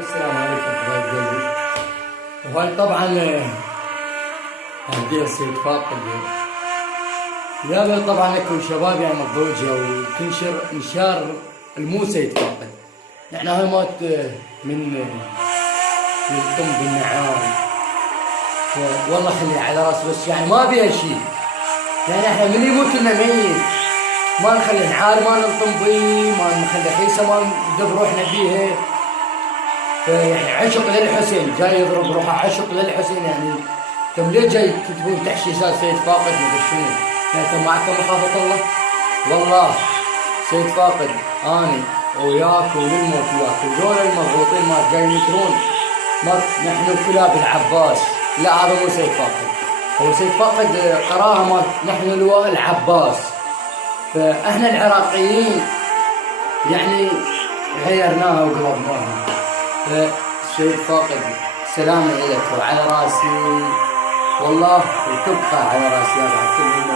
السلام عليكم حبايب قلبي. وهاي طبعا هدية السيد فاقد يا طبعا لكم شباب يعني مضوجة وتنشر انشار المو سيد فاقد. نحن هاي مات من الطم بالنعام، والله خلي على راس، بس يعني ما بيها شيء. يعني احنا من يموت لنا ميت، ما نخلي نعار، ما نلطم بيه، ما نخلي خيسه، ما ندب روحنا بيها. فيعني عشق للحسين، جاي يضرب روحه عشق للحسين. يعني انتم ليه جاي تكتبون تحشيشات سيد فاقد شنو؟ يعني انتم معكم مخافة الله؟ والله سيد فاقد اني وياك وللموت وياك، وذول المضغوطين ما جاي ينكرون ما نحن كلاب العباس. لا هذا مو سيد فاقد، هو سيد فاقد قراها ما نحن لواء العباس. فاحنا العراقيين يعني غيرناها وقلبناها. السيد فاقد سلامي إلك وعلى راسي والله، وتبقى على راسي يا بعد كل